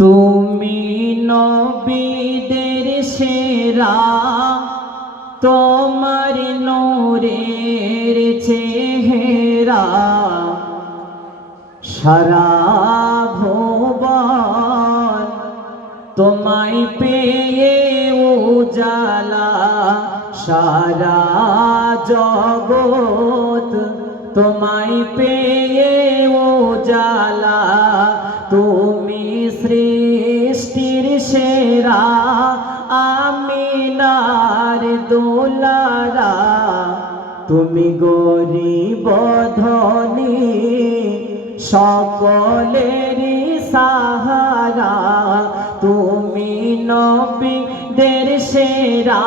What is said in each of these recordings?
তুমি নবীদের সেরা, তোমার নূরের চেহারা সারা ভুবন তোমায় পেয়ে উজালা, সারা জগৎ তোমায় পেয়ে উজালা। তুমি সৃষ্টির সেরা, আমিনার দুলারা, তুমি গরিব ধনী সকলেরই সাহারা, তুমি নবীদের সেরা।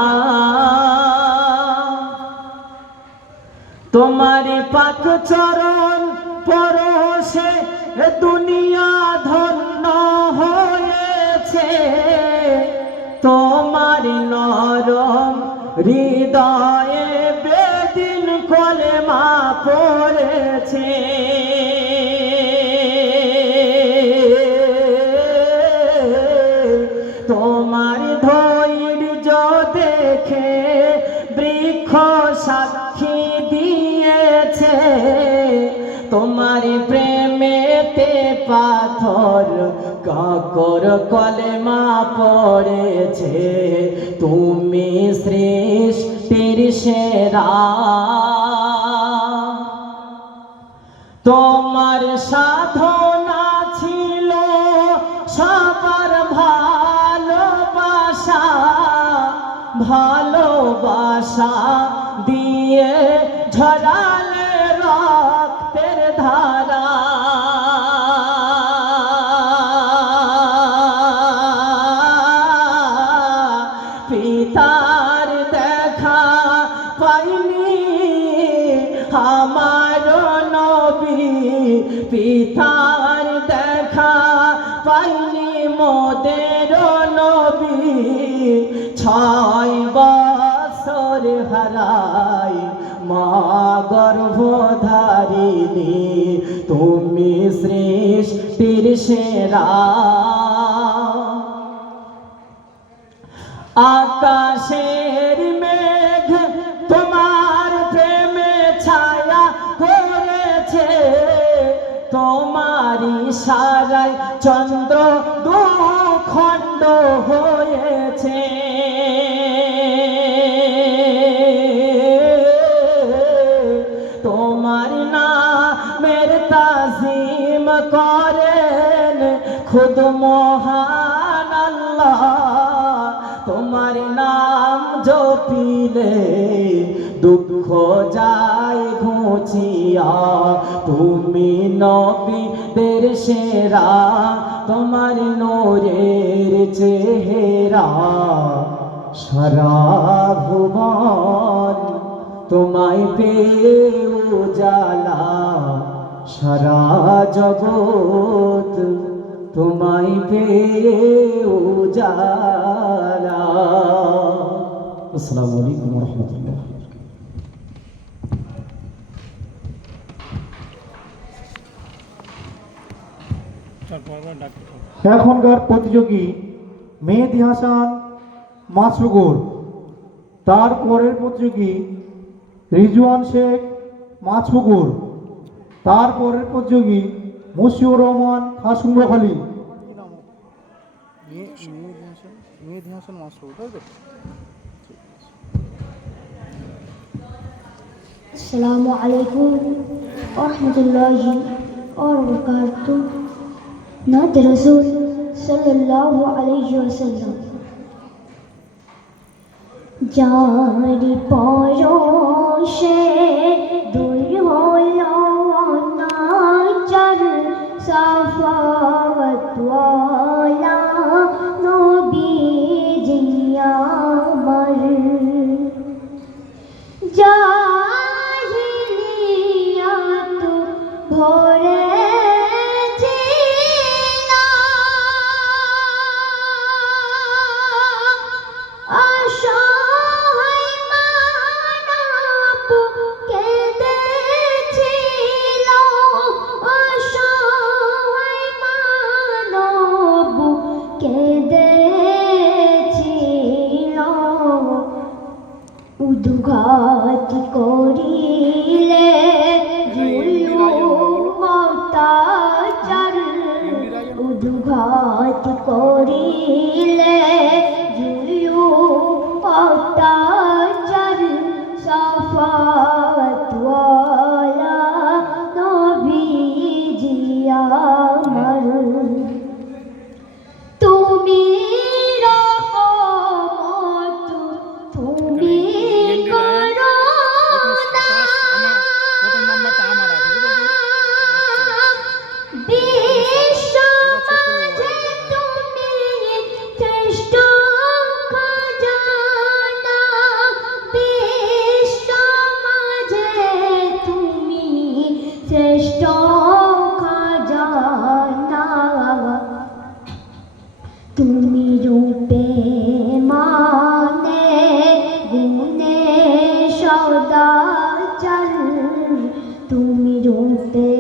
তোমার পাক চরণ পরশে দুনিয়া ধন্য হয়েছে, তোমার নরম হৃদয়ে বেদিন কলেমা পড়েছে। তোমার ধৈর্য দেখে বৃক্ষ সাক্ষী দিয়েছে, তোমার প্রেমেতে পাথর কাকর কলেমা পড়েছে। তুমি সৃষ্টির সেরা, তোমার সাধনা ছিল সবার ভালোবাসা, ভালোবাসা দিয়ে ঝরালে রক্তের ধারা। পিতার দেখা পাইনি আমার নবী, পিতার দেখা পাইনি মোদের নবী। 6 বছর হারাই মা গর্ভধারিণী, তুমি সৃষ্টির সেরা। আকাশের মেঘ তোমার প্রেমে ছায়া করেছে, তোমার ইশারায় চন্দ্র দুখণ্ড হয়েছে। তোমার নামের তাজিম করেন খুদ মহান আল্লাহ, তোমার নাম জপিলে দুঃখ যায় ঘুচিয়া। তুমি নবীদের সেরা, তোমার নূরের চেহারা সারা ভুবন তোমায় পেয়ে উজালা, সারা জগৎ তোমায় পেয়ে উজালা। আসসালামু আলাইকুম ওয়া রাহমাতুল্লাহ। এখনকার প্রতিযোগী মেহেদী হাসান মাছরুগর, তারপরের প্রতিযোগী রিজওয়ান শেখ মাছরুগর, তারপরের প্রতিযোগী মুশিউর রহমান খাসুমখালী। আসসালামু আলাইকুম ওয়া রাহমাতুল্লাহি ওয়া বারাকাতুহু। নাত রাসূল সাল্লাল্লাহু আলাইহি ওয়াসাল্লাম। যারি পরশে দূর হলো নাচার সাফাওয়াত ওয়ালা নবীজি আমার, জাহিলিয়াত ভরে উদ্ঘাত করিলে জুলুম অত্যাচার উদ্ঘাত করিলে জুলুম অত্যাচার সাফাতওয়ালা নবীজি আমার তুমি রহমত তুমি করুণা বিশ্ব মাঝে তুমি শ্রেষ্ঠ খজানা বিশ্ব মাঝে তুমি শ্রেষ্ঠ খজানা তুমি রূপে মানে গুণে সদাচল তুমি রূপে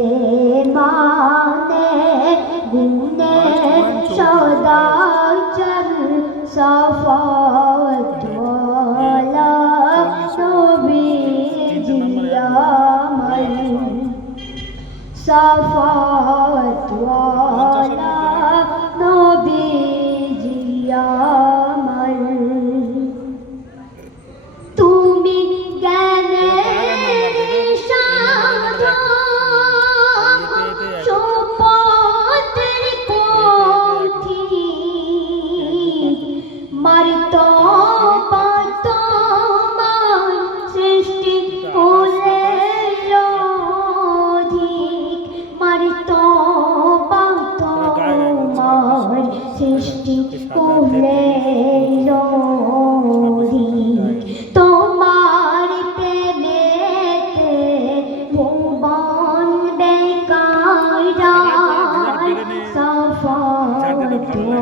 মানে গুণে সদাচল সাফাতওয়ালা নবীজি আমার সাফাতওয়ালা নবীজি আমার তুমি জ্ঞানের সাধন সুপথের পথি মার্তবা তোমার সৃষ্টি কুলের অধিক মার্তবা তোমার সৃষ্টি কুলের অধিক তোমার প্রেমেতে ভুবন বেকার সাফাতওয়ালা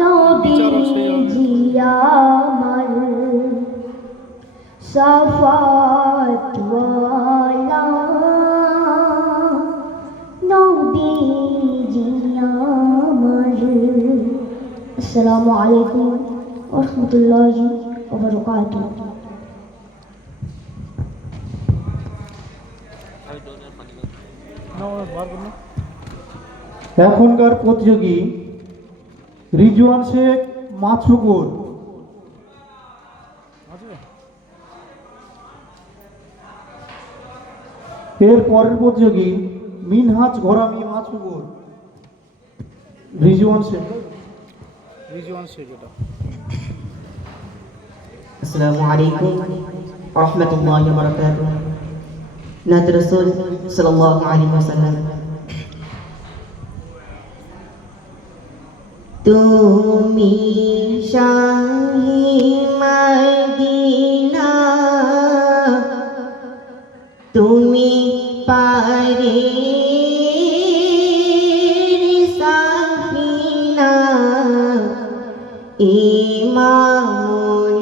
নবীজি আমার সাফাতওয়ালা নবীজি আমার আসসালামু আলাইকুম ওয়া রাহমাতুল্লাহি ওয়া বারাকাতুহু এখনকার প্রতিযোগী রিজওয়ান শেখ মাছপুকুর। এর পরের প্রতিযোগী মিনহাজ ঘরামি মাছপুকুর। রিজওয়ান শেখ এটা আসসালামু আলাইকুম ওয়া রাহমাতুল্লাহি ওয়া বারাকাতুহু নাত রাসূল সাল্লাল্লাহু আলাইহি ওয়াসাল্লাম তুমি শাহি মদিনা তুমি পারে সাফিনা ইমামুল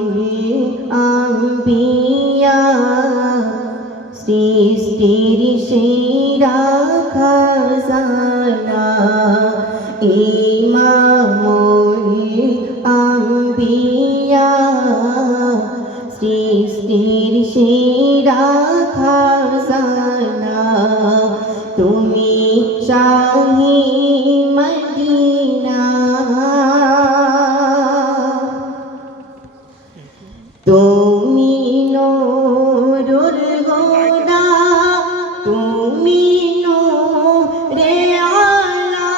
আম্বিয়া সৃষ্টির সেরা খাজানা ইমামুল আম্বিয়া সৃষ্টির সেরা খাজানা তুমি শাহি মদিনা তুমি নূরুল হুদা তুমি নূরে আলা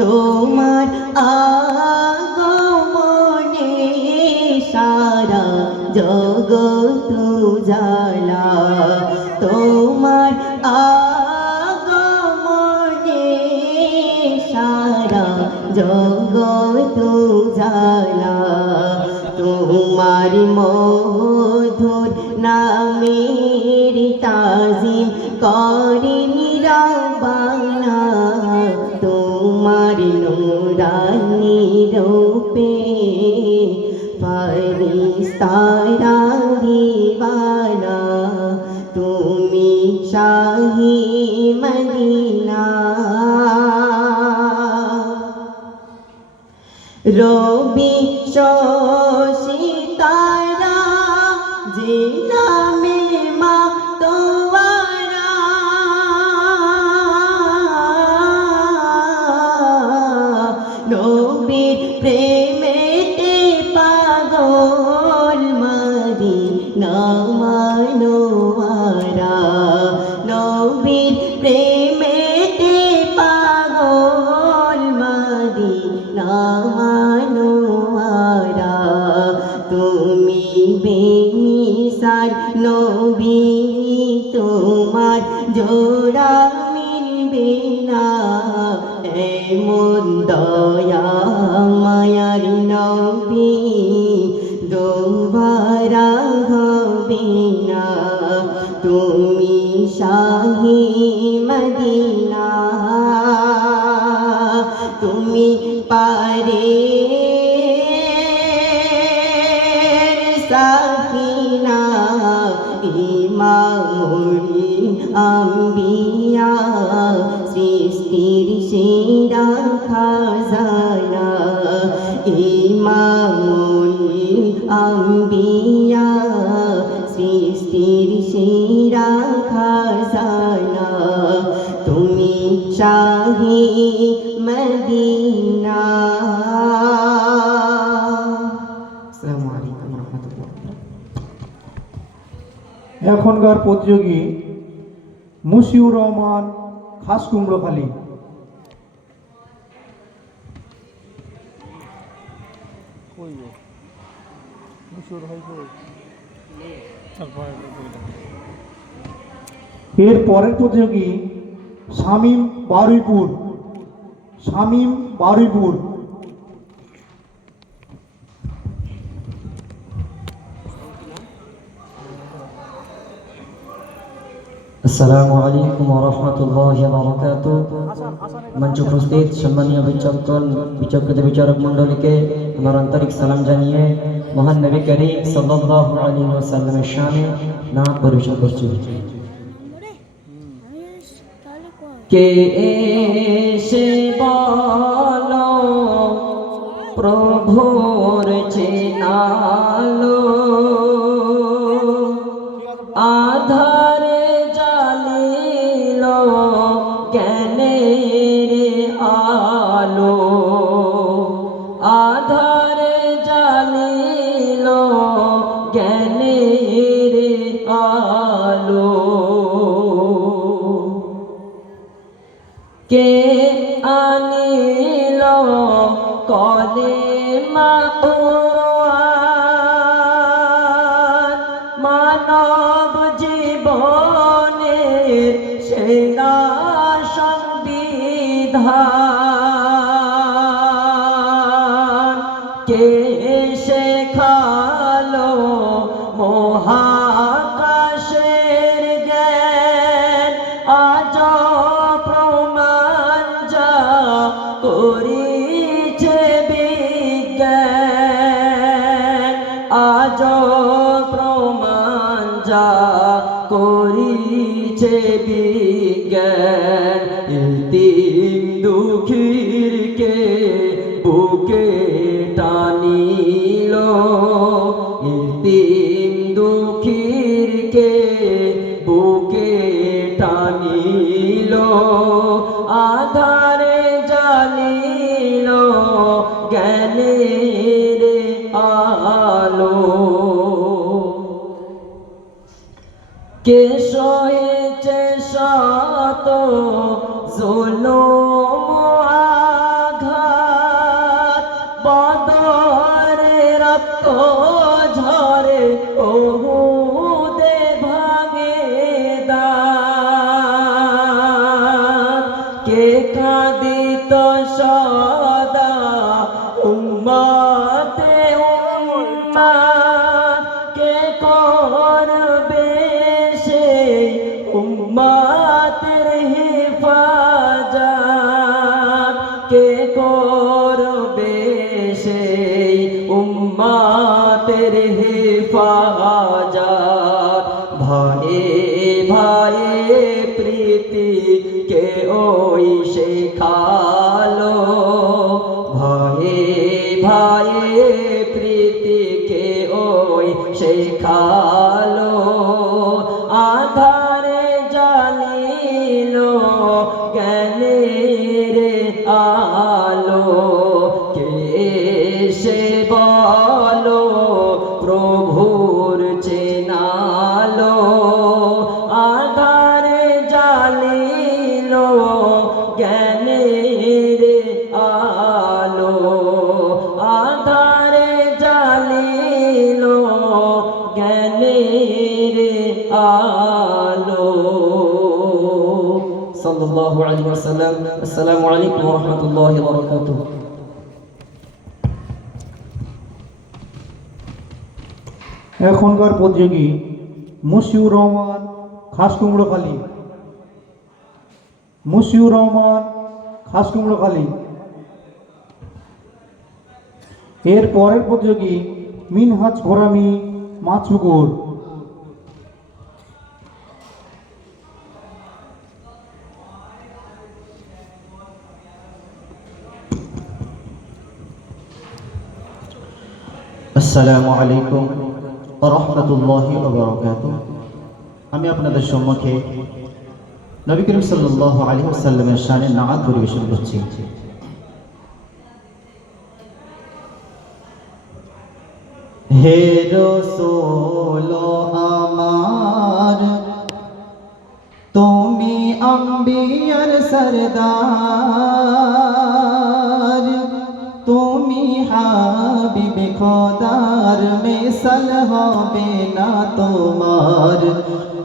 তোমার আগমনে সারা জগৎ উজালা তোমার আগমনে সারা জগৎ উজালা তোমার মধুর নামের তাজিম করে নিরাবানা তোমার নুরানি রূপে ফারিস্তারা দিওয়ানা তুমি শাহি মদিনা রবি শশী তারা যে নামে মা তোয়ারা নবীর প্রেমেতে পাগল মদিনা মানোয়ারা নবীর প্রেমেতে পাগল মদিনা মানোয়ারা তুমি বেমিসাল নবী তোমার জোড়া মিলবে না এমন দয়া মায়ার নবী দোবারা হবে না তুমি শাহী মদিনা তুমি পারে সাফিনা ইমামুল আম্বিয়া সৃষ্টির সেরা খাজানা ইমামুল আম্বিয়া সৃষ্টির সেরা খাজানা তুমি শাহী মদিনা। আসসালামু আলাইকুম ওয়া রাহমাতুল্লাহ। এখনকার প্রতিযোগী মুশিউর রহমান খাস কুমড়োখালী। এর পরের প্রতিযোগী শামীম বারুইপুর। শামীম বারুইপুর। আসসালামু আলাইকুম ওয়া রাহমাতুল্লাহি ওয়া বারাকাতুহু। মঞ্চ উপস্থিত সম্মানীয় বিচক্ষিত বিচারক মণ্ডলীকে আমার আন্তরিক সালাম জানিয়ে মহান নবী করিম সাল্লাল্লাহু আলাইহি ওয়াসাল্লামের শানে নাত পরিবেশন করছি। কে এসে বলো প্রভুর চেনালো আধারে জ্বালিল জ্ঞানের আলো আধারে জ্বালিল জ্ঞানের আলো কে আনিল কলেমা কুরআন মানব জীবনের সেরা সংবিধান কে শেখালো মহাকাশের জ্ঞান আজ প্রমাণ যা করিছে বিজ্ঞান আজ প্রমাণ যা করিছে বিজ্ঞান এতিম দুঃখীর কে বুকে টানিল এতিম দুঃখীর কে বুকে টানিল আধারে জ্বালিল জ্ঞানের আলো কে সয়েছে শত জুলুম আঘাত বদরে রক্ত ঝরে ওহুদে ভাঙে দাঁত কে কাঁদিত সদা উম্মতে উম্মাত কে করবে সে উম্মাতের হিফাজত কে করবে সেই উম্মাতের হিফাজত ভয়ে ভয়ে প্রীতি কে ওই শেখালো ভয়ে শেখালো, আধারে জ্বালিলো জ্ঞানের আলো। কে সে বলো প্রভুর চেনালো, আধারে জ্বালিলো জ্ঞানের আলো, আধারে জ্বালিলো জ্ঞানের আলো। সাল্লাল্লাহু আলাইহি ওয়াসাল্লাম। আসসালামু আলাইকুম ওয়া রাহমাতুল্লাহি ওয়া বারাকাতুহু। এখনকার প্রতিযোগী মুশিউর রহমান, খাসকুমড়োখালী। মুশিউর রহমান, খাসকুমড়োখালী। এর পরের প্রতিযোগী মিনহাজ ঘোরামি, মাছপুকুর। আসসালামু আলাইকুম ওয়া রাহমাতুল্লাহি ওয়া বারাকাতুহু। আমি আপনাদের সম্মুখে নবী করিম সাল্লাল্লাহু আলাইহি ওয়াসাল্লামের শানে নাআত পরিবেশন করছি। হে রাসূল আমার, তুমি আম্বিয়ার সরদার, তুমি হাবিবে খোদার মিসাল হবে না তোমার,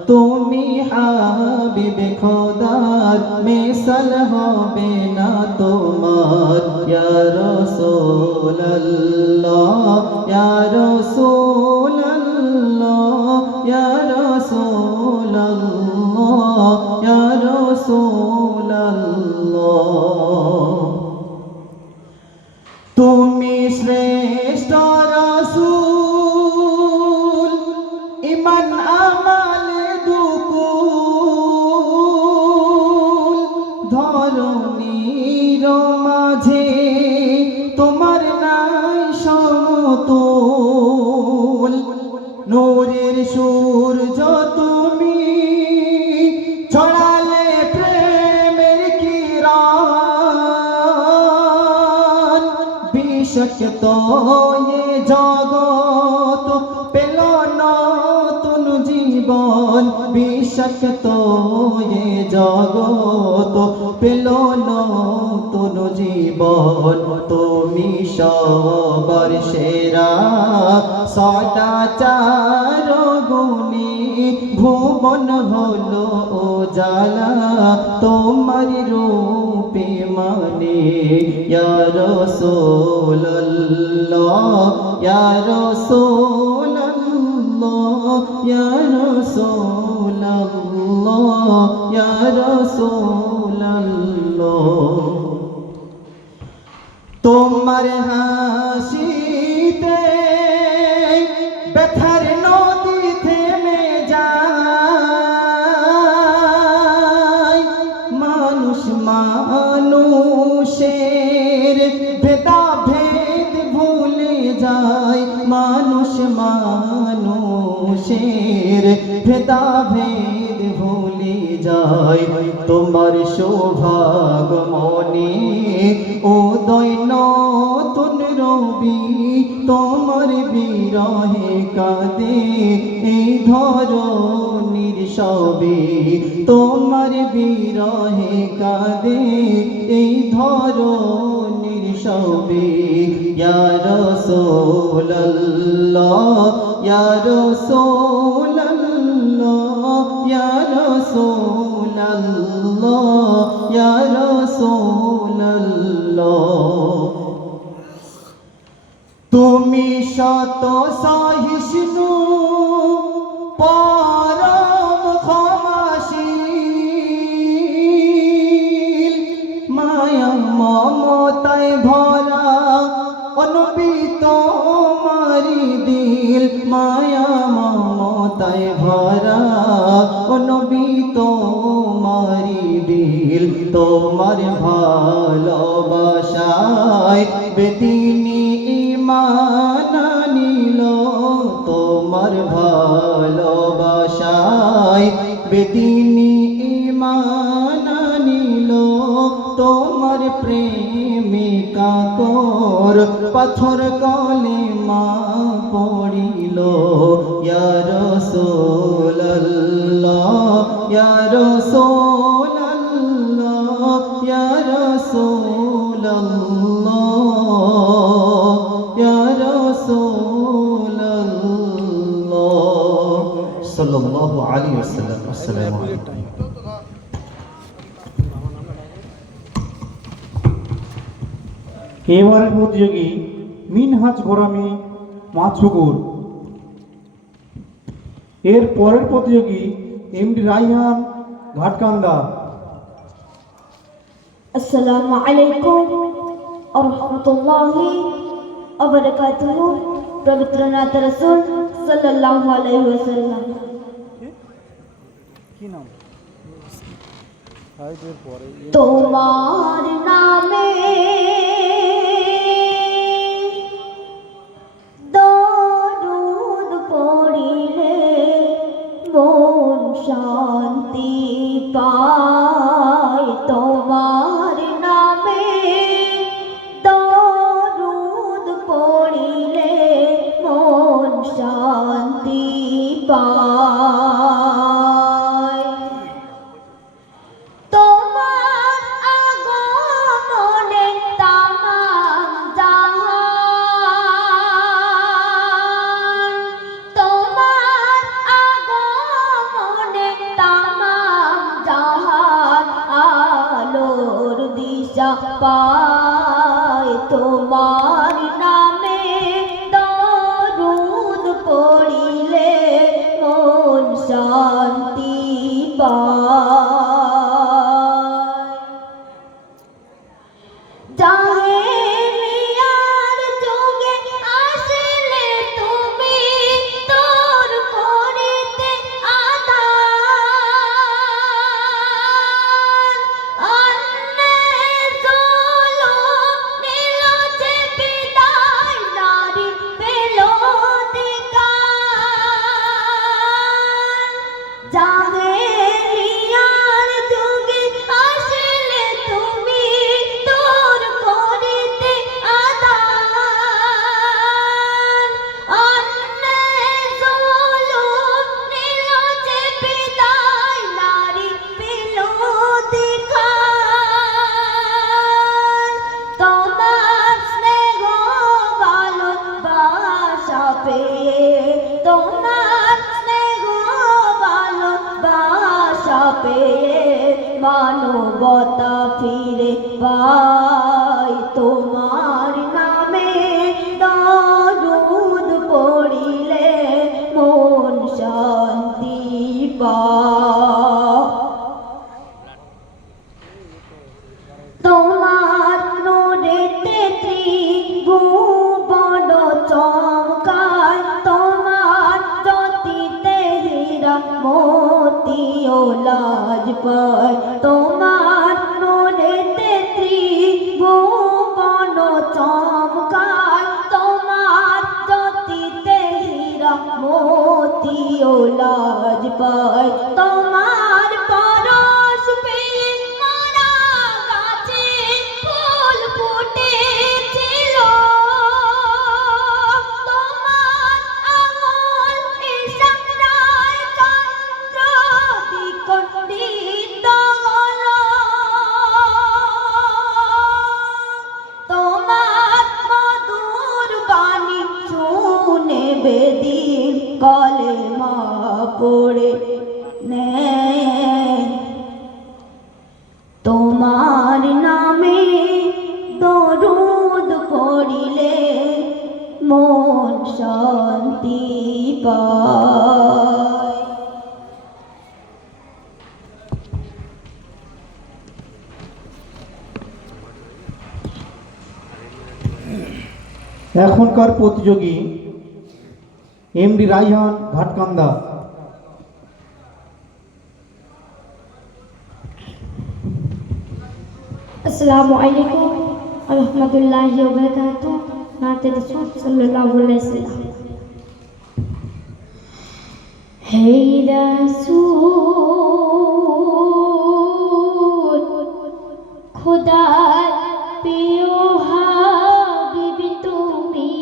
তুমি হাবিবে খোদার মিসাল হবে না তোমার। ইয়া রাসূলুল্লাহ, ইয়া রাসূলুল্লাহ, ইয়া রাসূলুল্লাহ, ইয়া রাসূলুল্লাহ। তুমি শ্রেষ্ঠ রাসূল, ঈমান আমাল দুকুল, ধরণীর মাঝে তোমার নাই সমতুল। নূরের সূর্য তুমি, ছড়ালে প্রেমের কিরণ। বিশ্বত এ জগৎ পেল নতুন জীবন, বিশ্বত এ জগৎ পেল নতুন জীবন। তুমি সবার সেরা, সদাচার গুণী, ভুবন হলো উজালা তোমার রূপে মানে। ইয়া রাসূলুল্লাহ, ইয়া রাসূলুল্লাহ, ইয়া রাসূলুল্লাহ, ইয়া রাসূলুল্লাহ। তোমার হাসিতে ব্যথার নদী থেমে যায়, মানুষ মানুষের ভেদাভেদ ভুলে যায়, মানুষ মানুষের ভেদাভেদ ভুলে যায়। তোমার সৌভাগ্যমণি উদয় নতুন রবি, তোমার বিরহে কাঁদে এই ধরণীর সবে, তোমার বিরহে কাঁদে এই ধরণীর সবে। ইয়া রাসূলুল্লাহ, ইয়া রাসূলুল্লাহ, ইয়া রাসূলুল্লাহ, ইয়া রাসূলুল্লাহ। তুমি শত সহিষ্ণু, পরম ক্ষমাশীল, মায়া মমতায় ভরা অনবিত মারি দিল, মায়া মমতায় ভরা অনবিত মারি দিল। তোমার ভালোবাসায় বেদিনী ঈমান আনিল, তোমার ভালোবাসায় বেদিনী ঈমান আনিল তোমার প্রেমে কাতর পাথর কলেমা পড়িল ইয়া রাসূলুল্লাহ ইয়া রাসূলুল্লাহ ইয়া রাসূলুল্লাহ ইয়া রাসূলুল্লাহ সাল্লাল্লাহু আলাইহি ওয়াসাল্লাম। আসসালামু আলাইকুম। এবারের প্রতিযোগী মিনহাজ ঘরামি মাছপুকুর। এর পরের প্রতিযোগী এমডি রাইহান ঘাটকান্দা। আসসালামু আলাইকুম ওয়া রাহমাতুল্লাহি ওয়া বারাকাতুহু। পবিত্র নাত রাসূল সাল্লাল্লাহু আলাইহি ওয়াসাল্লাম। তোমার নামে দরুদ পড়িলে মন শান্তি পায়। তোমার নামে দরুদ পড়িলে মন শান্তি পায়। তোমার আগমনে তামাম জাহান, তোমার আগমনে তামাম জাহান আলোর দিশা পায়। তোমার নামে দরুদ পড়িলে মন শান্তি পায়। জাহেলিয়ার যুগে আসলে তুমি দূর করিতে আদান। অন্যায় জুলুম নিল যে বিদায়, নারী পেল অধিকার। জাহেলিয়ার যুগে আসলে তুমি দূর করিতে আদান। অন্যায় জুলুম নিল যে বিদায়, নারী পেল অধিকার। তোমার স্নেহ ভালোবাসা পেয়ে, তোমার স্নেহ ভালোবাসা পেয়ে মানবতা ফিরে পাই। তোমার নামে দরুদ পড়িলে মন শান্তি পায়। তোমার নূরেতে ত্রিভুবন চমকায়, তোমার জ্যোতিতে হীরা মোতি ও লাজ পায়। তোমার নূরেতে ত্রিভুবন চমকায়, তোমার জ্যোতিতে হীরা মোতি ও লাজ পায়। তোমার পরশ পেয়ে মারা গাছে ফুল ফুটেছিল। তোমার আঙুল ইশারায় চন্দ্র দ্বিখণ্ডিত হল। তোমার মধুর বাণী শুনে বেদিন কলেমা পড়ে নেয়। তোমার নামে দরুদ পড়িলে মন শান্তি পায়। এখনকার প্রতিযোগী এমডি রাইহান ঘাটকান্দা। আসসালামু আলাইকুম ওয়া রাহমাতুল্লাহি ওয়া বারাকাতুহু। নাতে রাসূল সাল্লাল্লাহু আলাইহি ওয়াসাল্লাম। হে রাসূল খোদার প্রিয় হাবিব তুমি,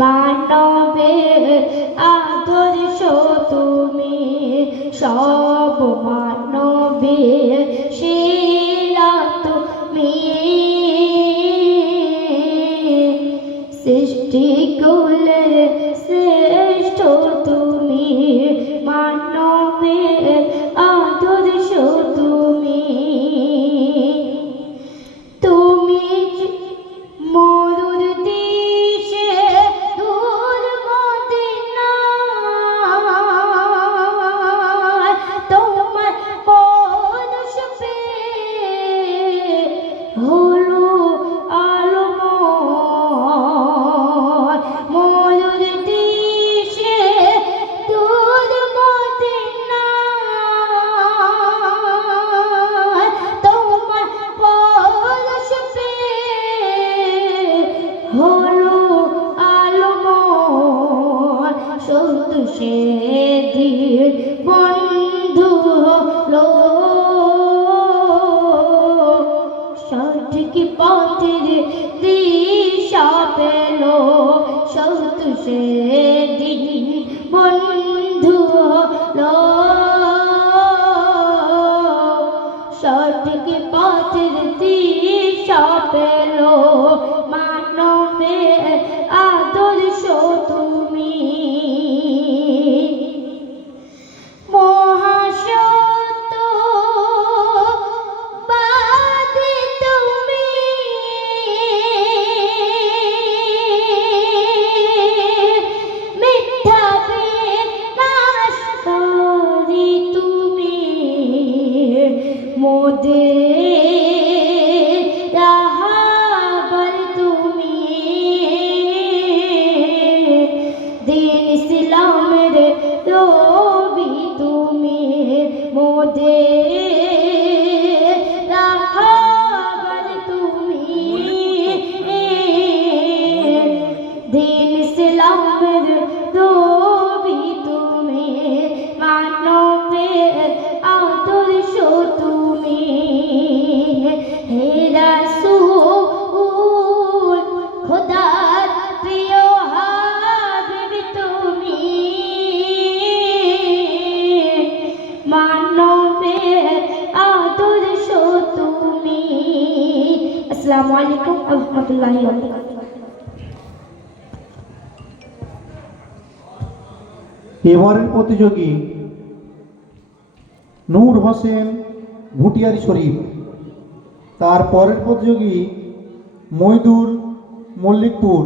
মানবের আদর্শ তুমি, সব মানবের সেরা তুমি, সৃষ্টি কুলের শ্রেষ্ঠ তুমি, মানবের আদর্শ তুমি। তুমি মরুর দেশে দূর মদিনায় তোমার পরশ পেয়ে হলো আলোময়। মরুর দেশে দূর মদিনায় তোমার পরশ পেয়ে হলো আলোময়। শুধু সেদিন বন্ধু হলো সঠিক পথের দিশা পেল, শুধু সেদিন বন্ধু হলো সঠিক পথের দিশা পেল, মানবের আদর্শ তুমি, মহাসত্য বাদী তুমি, মিথ্যা বিনাশকারী তুমি, মোদের রাহাবার তুমি, দিন ইসলামের রবি তুমি, মোদের রাহাবার তুমি, দিন ইসলামের রবি তুমি, মানবের আদর্শ তুমি। হে রাসূল খোদার প্রিয় হাবিব তুমি, মানবের আদর্শ তুমি। আসসালামু আলাইকুম ওয়া রাহমাতুল্লাহি ওয়া বারাকাতুহু। এবারের প্রতিযোগী নূর হোসেন ভুটিয়ারি শরীফ, তার পরের প্রতিযোগী মইদুল মল্লিকপুর।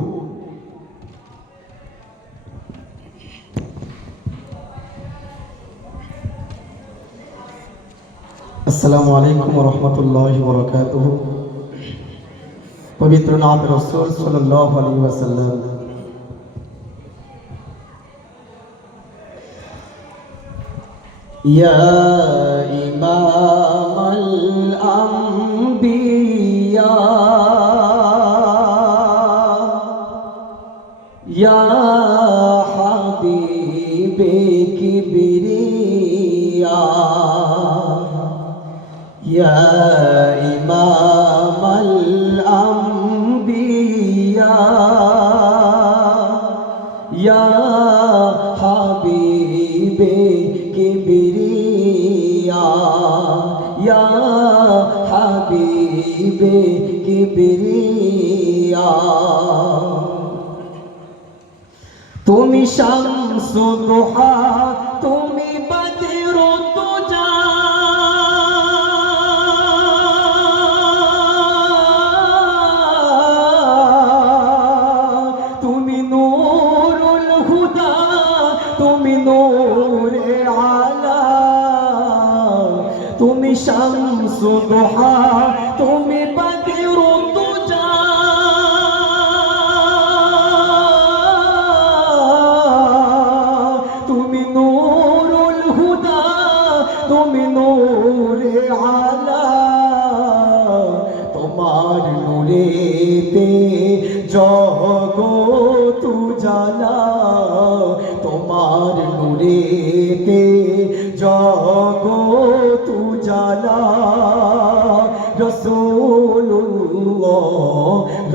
আসসালামু আলাইকুম ওয়া রাহমাতুল্লাহি ওয়া বারাকাতুহু। পবিত্র নাম রাসূল সাল্লাল্লাহু আলাইহি ওয়াসাল্লাম। ইয়া ইমামাল আম্বিয়া ইয়া হাবিবে কিবরিয়া ইয়া ইমামাল আম্বিয়া ইয়া হাবিবে কিবরিয়া ইয়া হাবিবে কিবরিয়া তুমি শামসু দুহা তুমি বদরু তুজা তুমি নূরুল হুদা তুমি নূরে আলা তুমি শামসু দুহা তুমি বদরু তুজা তুমি নূরুল হুদা তুমি নূরে আলা তোমার নূরেতে জগৎ উজালা করেতে জগৎ উজালা রসুল্লাহ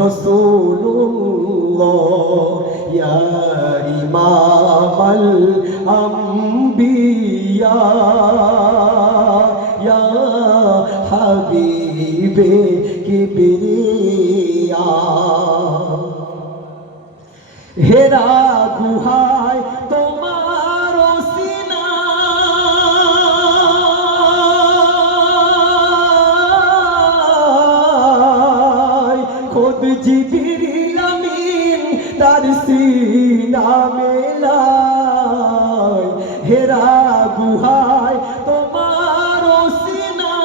রসুল্লাহ ইয়া ইমামাল আম্বিয়া ইয়া হাবিবে কিবরিয়া হেরা গুহায় তোমার সিনা খোদ জিবরিল আমিন তার সিনা মেলায় হেরা গুহায় তোমার সিনা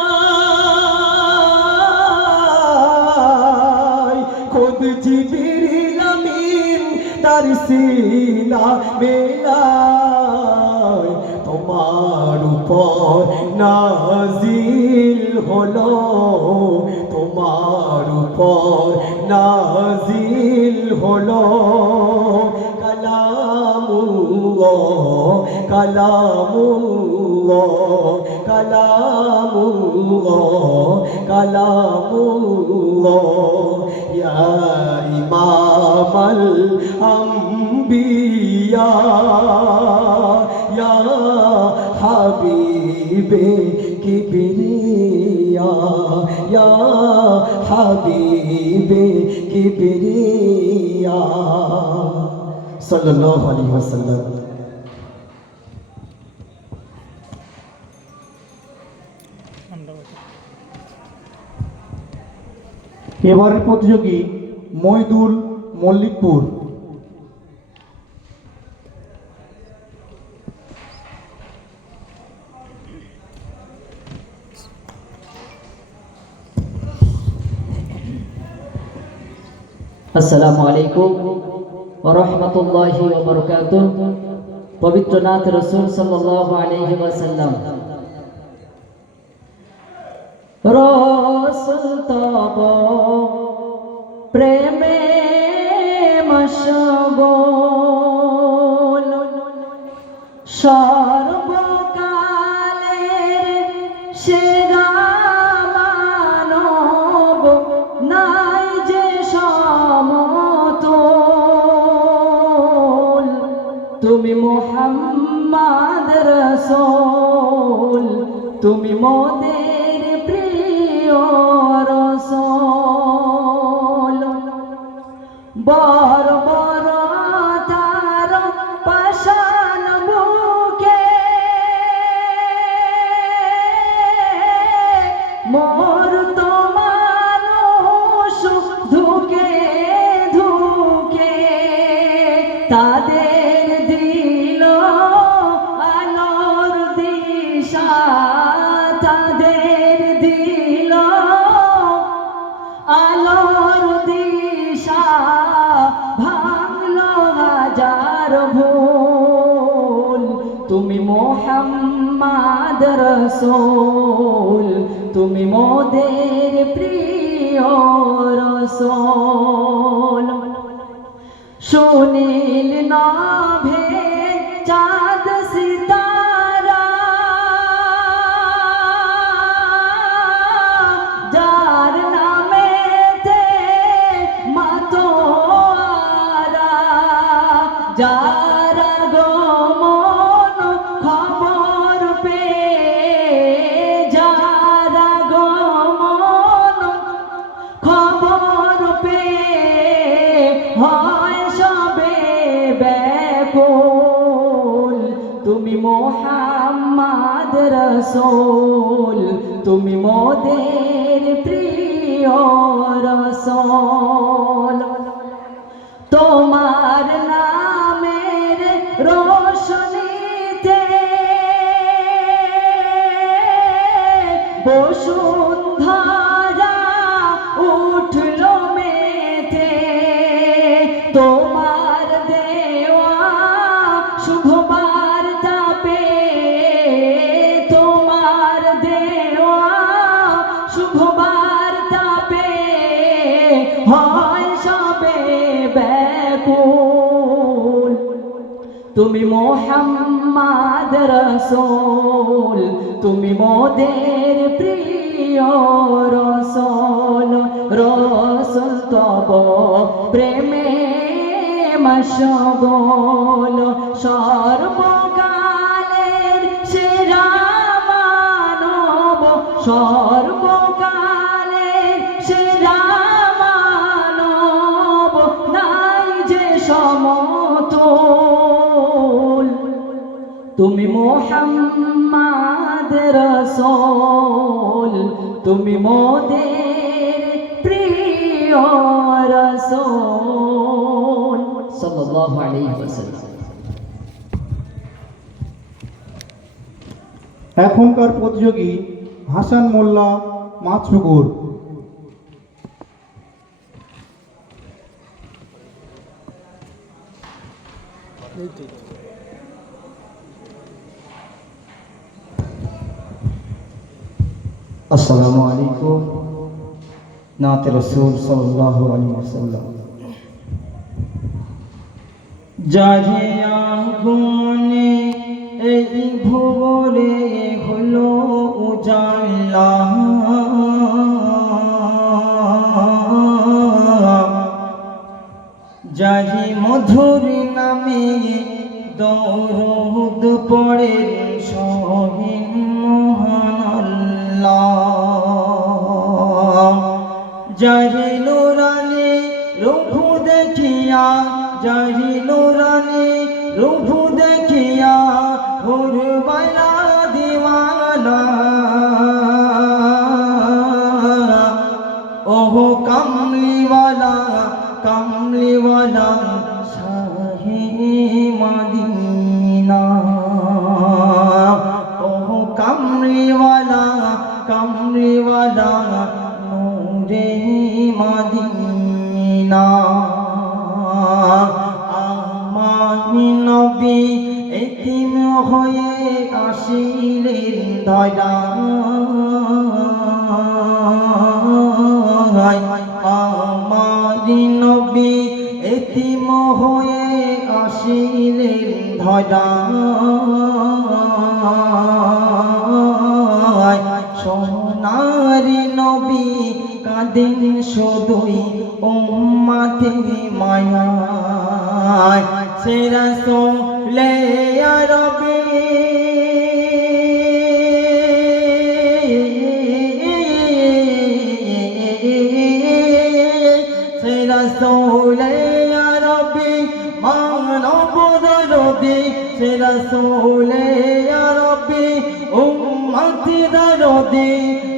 খোদ জিবরিল আমিন তার সিনা মেলায় তোমার উপর নাজিল হলো তোমার উপর নাজিল হলো কালামুল্লাহ কালামুল্লাহ কালামুল্লাহ কালামুল্লাহ ইয়া ইমামাল আম্বিয়া ইয়া হাবিবে কিবরিয়া ইয়া হাবিবে কিবরিয়া সাল্লাল্লাহু আলাইহি ওয়াসাল্লাম। এবারের প্রতিযোগী মইদুল মল্লিকপুর। আসসালামু আলাইকুম ওয়া রাহমাতুল্লাহি ওয়া বারাকাতুহু। পবিত্র নাথ রাসূল সাল্লাল্লাহু আলাইহি ওয়াসাল্লাম। রাসূল তব প্রেমে মশগুল সর্বকালের সেরা মানব নাই যে সমতুল তুমি মুহাম্মদ রাসূল তুমি মোদের প্রিয় রাসূল বড় বড় তার পাশান বুকে মোর তো মানুষ ধুকে ধুকে তাদের দিল আলোর দিশা তাদের দিল আলোর দিশা ভাঙলো হাজার ভুল তুমি মুহাম্মদ রাসূল তুমি মোদের প্রিয় রাসূল সুনীল নাভে চাঁদ সিতারা যার নামেতে মাতোয়ারা যার আগমন খবর পেয়ে যার আগমন খবর পেয়ে হয় সবে ব্যাকুল তুমি মুহাম্মদ রাসূল তুমি মোদের প্রিয় রাসূল তোমার নামের রোশনীতে বসুন্ধরা উঠলো মেতে তোমার দেওয়া শুভ বার্তা পেয়ে তোমার দেওয়া শুভ বার্তা পেয়ে হয় সবে ব্যাকুল তুমি মুহাম্মদ মোহাম্মদ রসূল তুমি মোদের প্রিয় রসূল রসূল তব প্রেমে মশগুল সর্বকালের সেরা মানব সর্বকালের সেরা মানব নাই যে সমতুল তুমি মোহাম্মদ রসূল তুমি মোদের প্রিয় রসূল সাল্লাল্লাহু আলাইহি ওয়াসাল্লাম। এখনকার প্রতিযোগী হাসান মোল্লা মাছপুকুর। আসসালামু আলাইকুম নাতে রাসূল সাল্লাল্লাহু আলাইহি ওয়াসাল্লাম। যারে আগুনে এই ভুবনে হলো উজালা যারে মধুর নামে দরুদ পড়ে শহীদ মহান আল্লাহ যারে নুরানি রূপ দেখিয়া যারে নুরানি রূপ দেখিয়া হুরবালা দিওয়ানা ওহো কামলিওয়ালা কামলিওয়ালা শাহে মদিনা ওহো কামলিওয়ালা কামলিওয়ালা নূরে মদিনা আমার নবী এতিম হয়ে আসিলেন দয়া আমার নবী এতিম হয়ে আসিলেন ধরা সোনার নবী কাঁদেন শুধুই উম্মতের মায়ায় সে রাসূলে আরবী সে রাসূলে আরবী মানব দরদি সে রাসূলে আরবী উম্মতি দরদি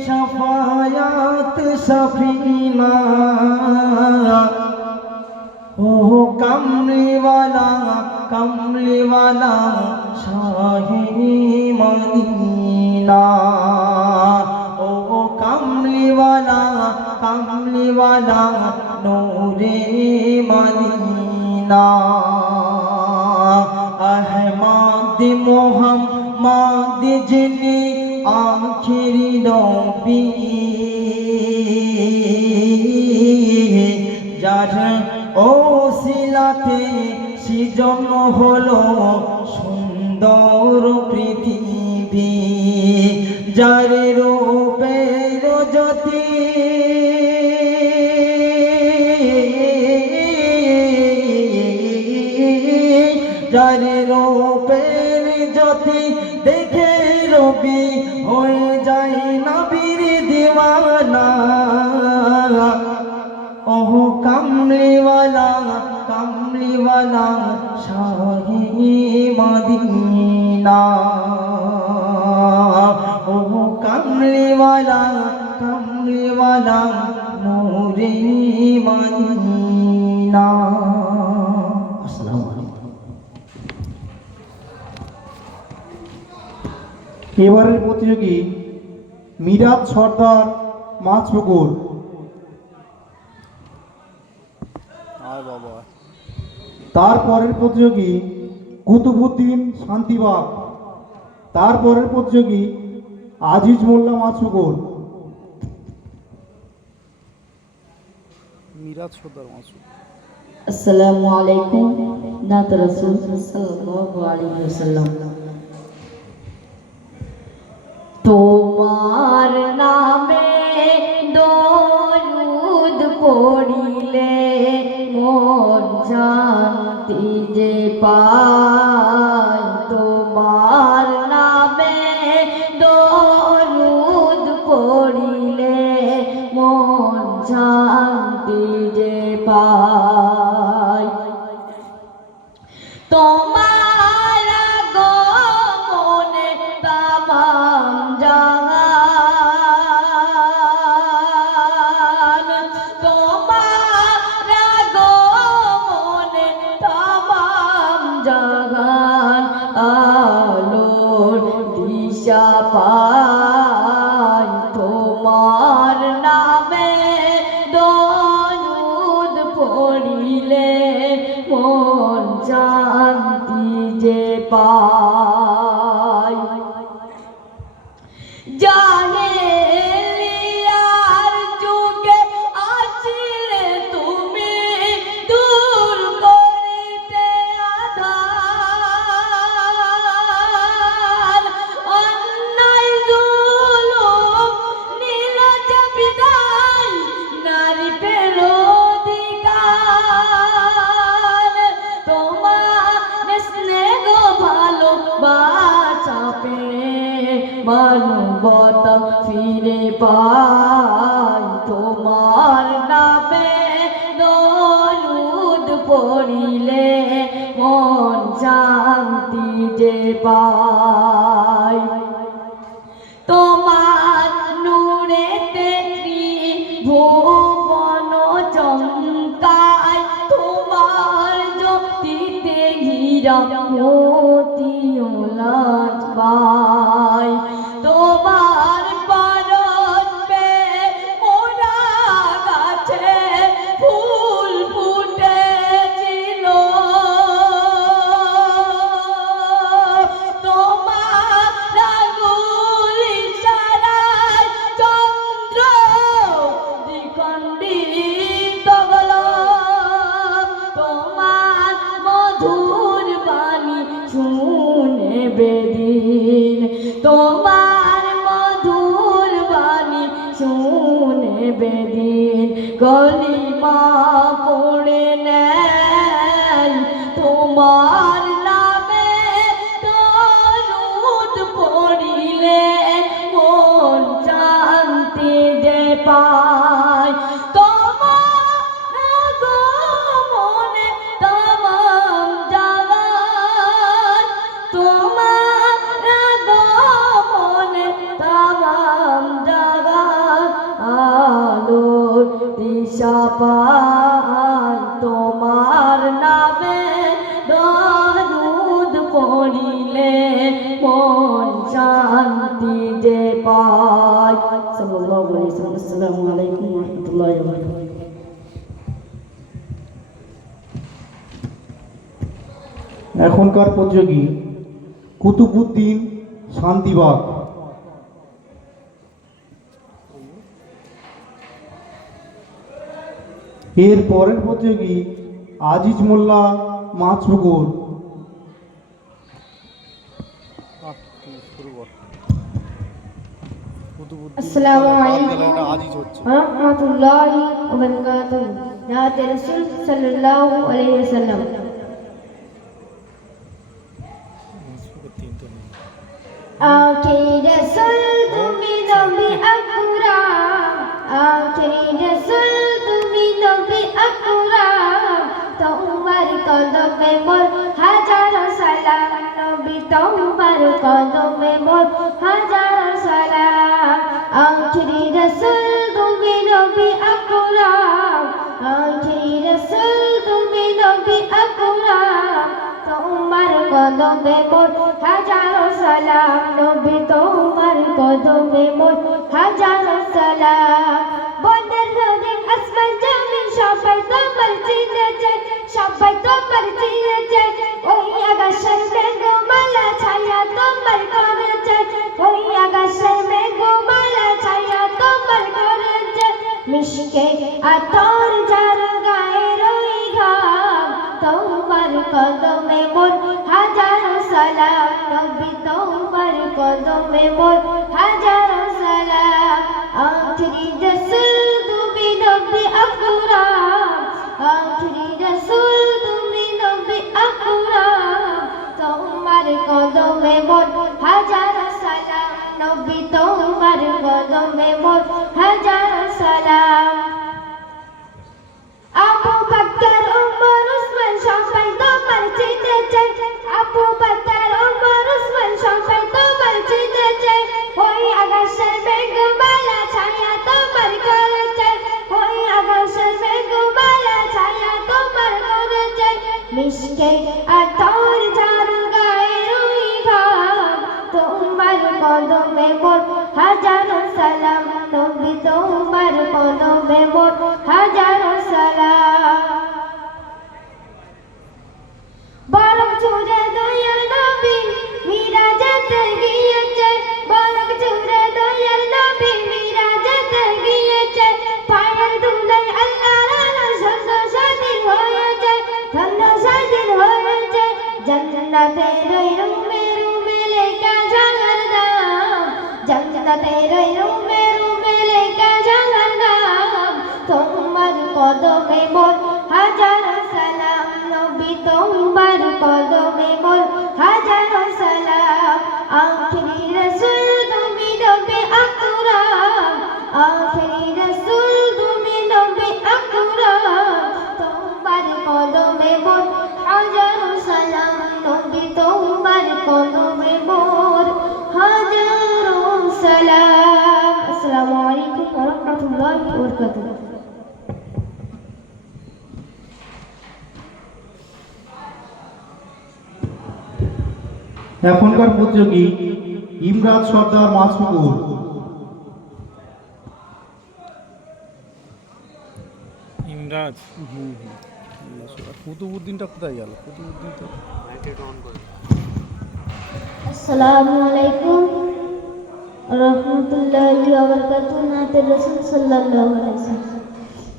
শাফায়াত সফিনা ও কামলিওয়ালা কামলিওয়ালা শাহে মদিনা ও কামলিওয়ালা কামলিওয়ালা নূরে মদিনা আহমদ মোহাম্মদ যিনি আখিরি নবী যার ওসিলাতে সৃজন হলো সুন্দর পৃথিবী যার রূপের জ্যোতি যার রূপের জ্যোতি দেখে রবি হয়ে যায় নবীর দিওয়ানা ওহো কামলিওয়ালা কামলিওয়ালা শাহে মদিনা ওহো কামলিওয়ালা কামলিওয়ালা নূরে মদিনা। আসসালামু আলাইকুম। এবারের প্রতিযোগী মিরাজ সর্দার মাছপুকুর। তারপরের প্রতিযোগী কুতুবুদ্দিন শান্তিবাগ। তারপরের প্রতিযোগী আজিজ মোল্লা মাছপুকুর। আসসালামু আলাইকুম নাত রাসূল সাল্লাল্লাহু আলাইহি ওয়াসাল্লাম। তোমার নামে দরুদ পড়িলে মন শান্তি যে পায় তোমার নামে দরুদ পড়িলে মন শান্তি যে পায় তোমার আগমনে তামাম জাহান তোমার আগমনে তামাম জাহান আলোর দিশা পায় তোমার নামে দরুদ পড়িলে মন শান্তি যে পায় জাহেলিয়ার যুগে আসিলে তুমি দূর করিতে আধার অন্যায় জুলুম নীরজ বিদায় নারী পের অধিকার তোমার স্নেহ ভালোবাসা পেয়ে মানবতা ফিরে পাই তোমার নামে দরুদ পড়িলে মন শান্তি যে পায় তোমার নূরেতে ত্রিভুবন চমকায় তোমার জ্যোতিতে হীরা মোতি লাজ পায় তোমার পরশে মোরা গাছে ফুল ফুটেছিল তোমার আঙুল ইশারায় চন্দ্র দ্বিখণ্ডিত হলো তোমার মধুর বাণী শুনে বেদিন তোমার মধুর বাণী শুনে বেদিন কলিমা পড়ে নেয় তোমার নামে দরুদ পড়িলে মন শান্তি যে পায় তোমার আগমনে তামাম জাহান তোমার আগমনে তামাম জাহান আলোর দিশা পায় তোমার নামে দরুদ পড়িলে মন শান্তি যে পায় সাল্লাল্লাহু আলাইহি ওয়াসাল্লাম। আসসালামু আলাইকুম ওয়া রাহমাতুল্লাহি ওয়া বারাকাতুহু। এখনকার প্রতিযোগী কুতুবুদ্দিন শান্তিবাগ। এর পরের প্রতিযোগী আজিজ মোল্লা মাছপুকুর। আসসালামু আলাইকুম ওয়া রাহমাতুল্লাহি ওয়া বারাকাতুহু। নাতে রাসূল সাল্লাল্লাহু আলাইহি ওয়াসাল্লাম। আখিরি রাসূল তুমি নবী আকরাম আখিরি রাসূল তুমি নবী আকরাম তোমার কদমে মোর হাজার সালাম নবী তোমার কদমে মোর হাজার সালাম আখিরি রাসূল তুমি নবী আকরাম আখিরি রাসূল তুমি নবী আকরাম তোমার কদমে মোর হাজার সালাম নবী তোমার কদমে মোর হাজার সালাম বনের নদীর আসমান জমিন সবাই তোমার চিনেছে সবাই তোমার চিনেছে ওই আকাশের মেঘমালা ছায়া তোমার করেছে ওই আকাশের মেঘমালা ছায়া তোমার করেছে মিশকে আতর যার গায়ের ওই ঘাম তোমার কদমে মোর হাজার সালাম নবী তোমার কদমে মোর হাজার হাজারো সালাম। বরক জুড়ে দয়ার নবী মিরাজেতে গিয়েছে, বরক জুড়ে দয়ার নবী মিরাজেতে গিয়েছে, পায়ের ধুলায় আল্লাহর ধন্য স্বাধীন হয়েছে, ধন্য স্বাধীন হয়েছে। জান্নাতের রুমে রুমে লেখা জাহার নাম, জান্নাতের রুমে রুমে লেখা জাহার নাম। তোমার কদমে মোর হাজারো সালাম, নবী তোমার কদমে মোর হাজারো সালাম। আখিরি রাসূল তুমি নবী আকরাম, আখিরি রাসূল তুমি নবী আকরাম। তোমার কদমে মোর হাজারো সালাম, নবী তোমার কদমে মোর হাজারো সালাম। আসসালামু আলাইকুম ওয়া রাহমাতুল্লাহি ওয়া বারাকাতুহু। এখনকার প্রতিযোগী ইমরাজ সর্দার মাছপুকুর। ইমরাজ কুতুবুদ্দিনটা কোথায় গেল? কুতুবুদ্দিন তো আসসালামু আলাইকুম রাহমাতুল্লাহি ওয়া বারাকাতুহু। নাতে রাসূল সাল্লাল্লাহু আলাইহি ওয়াসাল্লাম।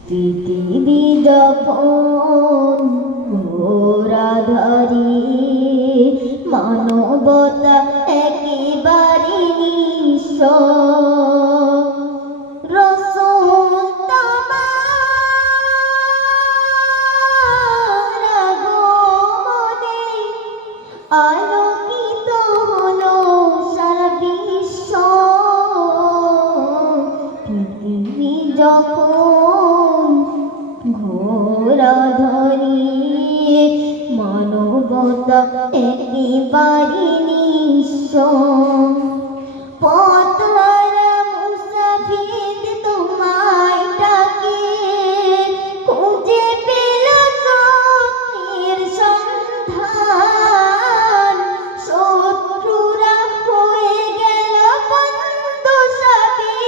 পৃথিবী যখন ঘোরাধরি, মানবতা একেবারে নিঃস্ব। রাসূল তোমার আগমনে আলোকিত হলো সারা বিশ্ব। পৃথিবী যখন ঘোরাধরি, মানবতা একেবারে নিঃস্ব। পথহারা মুসাফির তোমায় ডাকে, খুঁজে পেল সত্যের সন্ধান। শত্রুরা হয়ে গেল বন্ধুসাথী,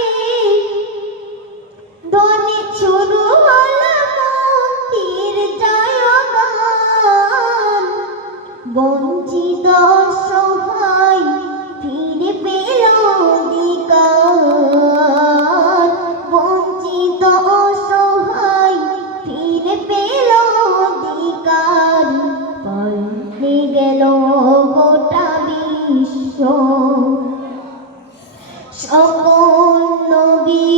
ধ্বনি শুরু হলো মুক্তির জয়গান। বঞ্চিত অসহায় ফিরে পেল অধিকার, বঞ্চিত অসহায় ফিরে পেল অধিকার। পাল্টে গেল গোটা বিশ্ব। সকল নবী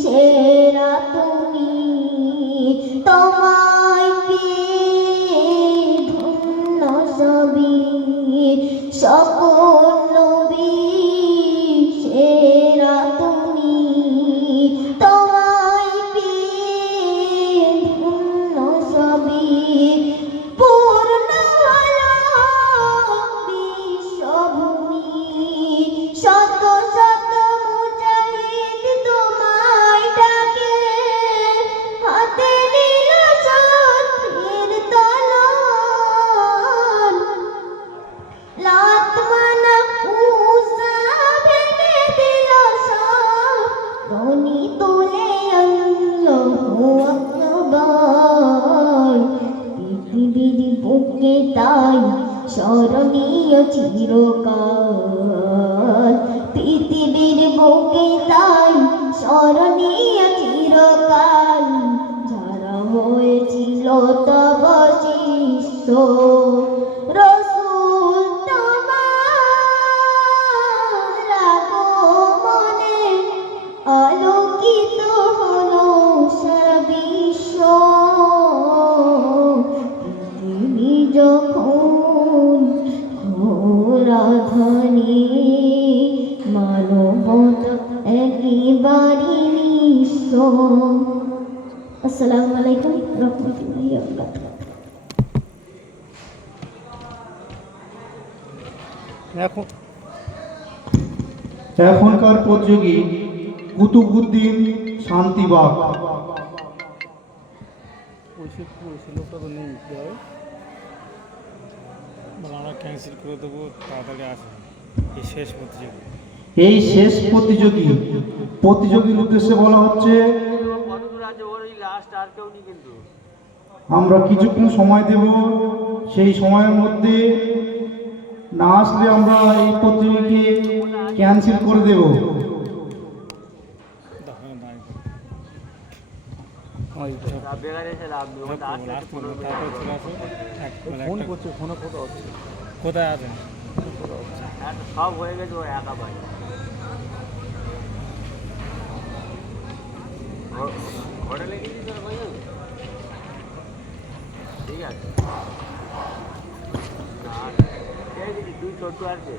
সেরা তুমি, তোমায় পেয়ে ধন্য সবই। সকল নবী সেরা তুমি, তোমায় পেয়ে ধন্য সবই। পূর্ণ হলো বিশ্বভূমি, শত শত মুজাহিদ তোমায় ডাকে, হাতে নিল শত্রুর তলোয়ার। লাত মানা উযা ভেঙে দিল সব, ধ্বনি তুলে আল্লাহু আকবার। পৃথিবীর বুকে তাই স্মরণীয় চিরকাল, পৃথিবীর বুকে তাই স্মরণীয় চিরকাল। যারা হয়েছিল তব শিষ্য, রাসূল তোমার আগমনে আলোকিত হলো সারা বিশ্ব। পৃথিবী যখন ঘোরাধরি, মানবতা একেবারে নিঃস্ব। আসসালামু আলাইকুম রাহমাতুল্লাহি ওয়া বারাকাতুহু। এখনকার প্রতিযোগী কুতুবুদ্দিন শান্তিবাগ। ওই লোকটা তো নেই, কি হবে? আমরা ক্যান্সেল করে দেবো, তাড়াতাড়ি আসে। এই শেষ প্রতিযোগী, এই শেষ প্রতিযোগীর উদ্দেশ্যে বলা হচ্ছে আমরা কিছুক্ষণ সময় দেব, সেই সময়ের মধ্যে না আসলে আমরা এই প্রতিযোগীকে ক্যান্সেল করে দেব। কোথায় আছেন? সব হয়ে গেছে, ও একা ভাই। হোটেলে গেছিস তোর ভাই? ঠিক আছে, তুই ছোট্ট আছে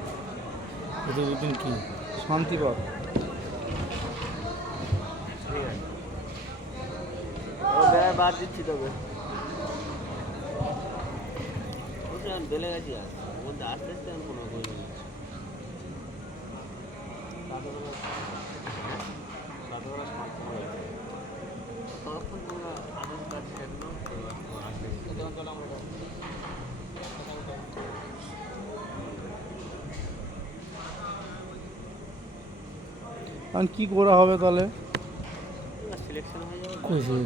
কি শান্তিপদ। ঠিক আছে, ও বেড়ায় বাদ দিচ্ছি তবে বেলে গেছি। আর বলতে আস্তে আস্তে আমি কোনো করি তখন তোমরা আনন্দ কাজ সেগুলো কি করা হবে তাহলে? সিলেকশন হয়ে যাবে।